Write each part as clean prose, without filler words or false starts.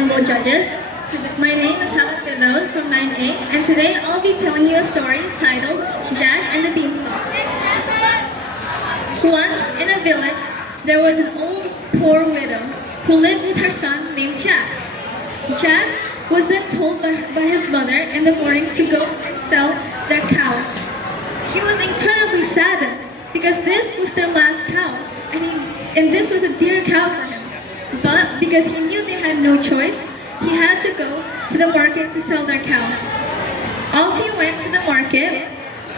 honorable judges. My name is Helen Firdaus from 9A, and today I'll be telling you a story titled Jack and the Beanstalk. Once, in a village, there was an old, poor widow who lived with her son named Jack. Jack was then told by his mother in the morning to go and sell their cow. He was incredibly saddened because this was their last cow, and this was a dear cow for him. But because he knew they had no choice, he had to go to the market to sell their cow. Off he went to the market.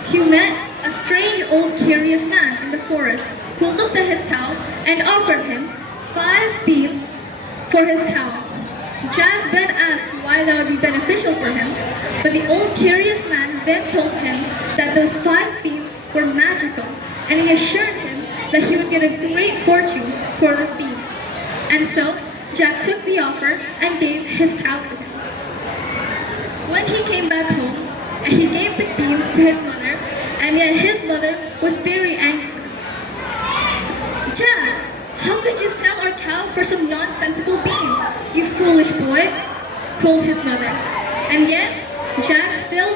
He met a strange old curious man in the forest who looked at his cow and offered him 5 beans for his cow. Jack then asked why that would be beneficial for him, but the old curious man then told him that those 5 beans were magical, and he assured him that he would get a great fortune for those beans. And so, Jack took the offer and gave his cow to him. When he came back home, and he gave the beans to his mother, and yet his mother was very angry. Jack, how could you sell our cow for some nonsensical beans, you foolish boy? Told his mother. And yet, Jack still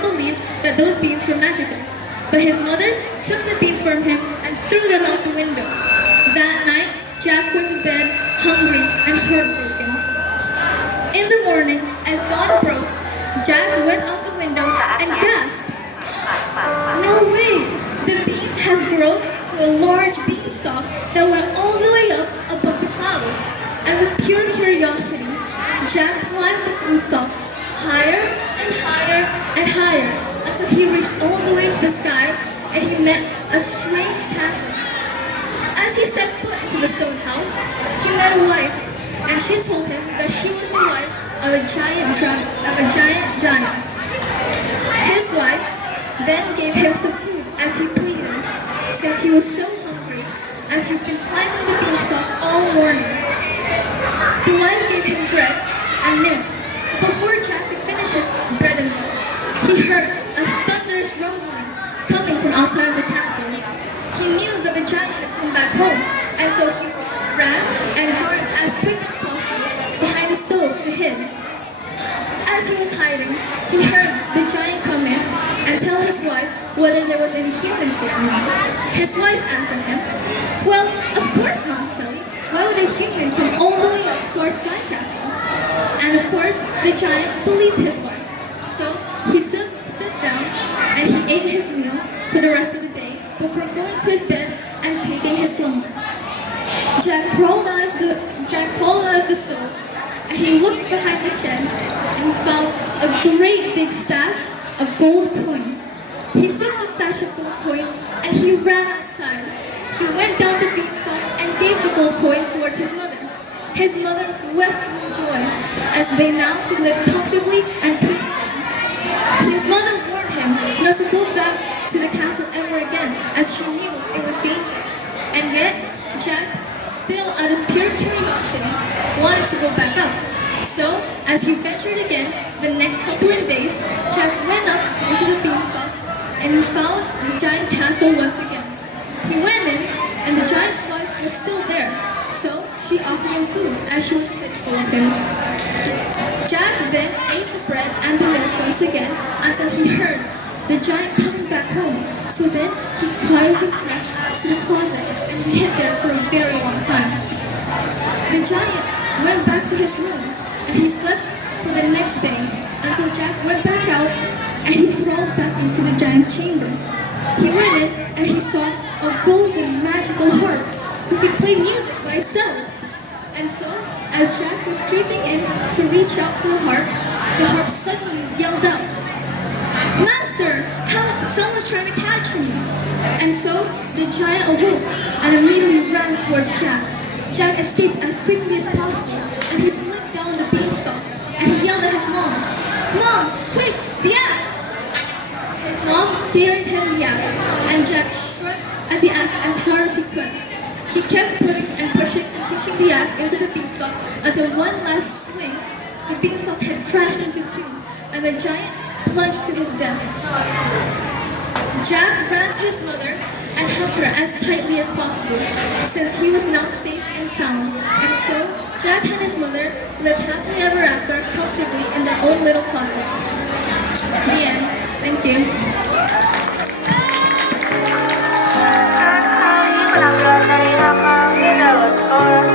believed that those beans were magical. But his mother took the beans from him and threw them out the window. That night, Jack went to bed hungry and heartbroken. In the morning, as dawn broke, Jack went out the window and gasped. No way! The beans has grown into a large beanstalk that went all the way up above the clouds. And with pure curiosity, Jack climbed the beanstalk higher and higher and higher until he reached all the way to the sky, and he met a strange castle. As he stepped foot into the stone house, he met a wife, and she told him that she was the wife of a giant giant. His wife then gave him some food as he pleaded, since he was so hungry, as he's been climbing the beanstalk all morning. The wife gave him bread and milk. Before Jack could finish his bread and milk, he heard a thunderous rumbling coming from outside of the castle. He knew that the giant had come back home, and so he ran and darted as quick as possible behind the stove to hide. As he was hiding, he heard the giant come in and tell his wife whether there was any humans there or not. His wife answered him, "Well, of course not, silly. Why would a human come all the way up to our sky castle?" And of course, the giant believed his wife. So he stood down and he ate his meal for the rest of the day before going to his bed and taking his slumber. Jack crawled out of the stove, and he looked behind the shed and he found a great big stash of gold coins. He took the stash of gold coins and he ran outside. He went down the beanstalk and gave the gold coins towards his mother. His mother wept with joy as they now could live comfortably and peacefully. His mother warned him not to go back to the castle ever again, as she knew it was dangerous. And yet, Jack, still out of pure curiosity, wanted to go back up. So, as he ventured again the next couple of days, Jack went up into the beanstalk and he found the giant castle once again. He went in, and the giant's wife was still there, so she offered him food as she was pitiful of him. Jack then ate the bread and the milk once again until he heard the giant coming back home. So then he quietly crept to the closet and he hid there for a very long time. The giant went back to his room and he slept for the next day until Jack went back out and he crawled back into the giant's chamber. He went in and he saw a golden magical harp who could play music by itself. And so, as Jack was creeping in to reach out for the harp suddenly yelled out, "Master, help! Someone's trying to catch me!" And so, the giant awoke and immediately ran towards Jack. Jack escaped as quickly as possible, and he slid down the beanstalk, and he yelled at his mom, "Mom, quick, the axe!" His mom carried him the axe, and Jack struck at the axe as hard as he could. He kept putting and pushing the axe into the beanstalk until one last swing, the beanstalk had crashed into two, and the giant plunged to his death. Jack ran to his mother and held her as tightly as possible, since he was now safe and sound, and so Jack and his mother lived happily ever after, comfortably in their own little cottage. The end. Thank you. Menanggal dari nakal, tidak sekolah.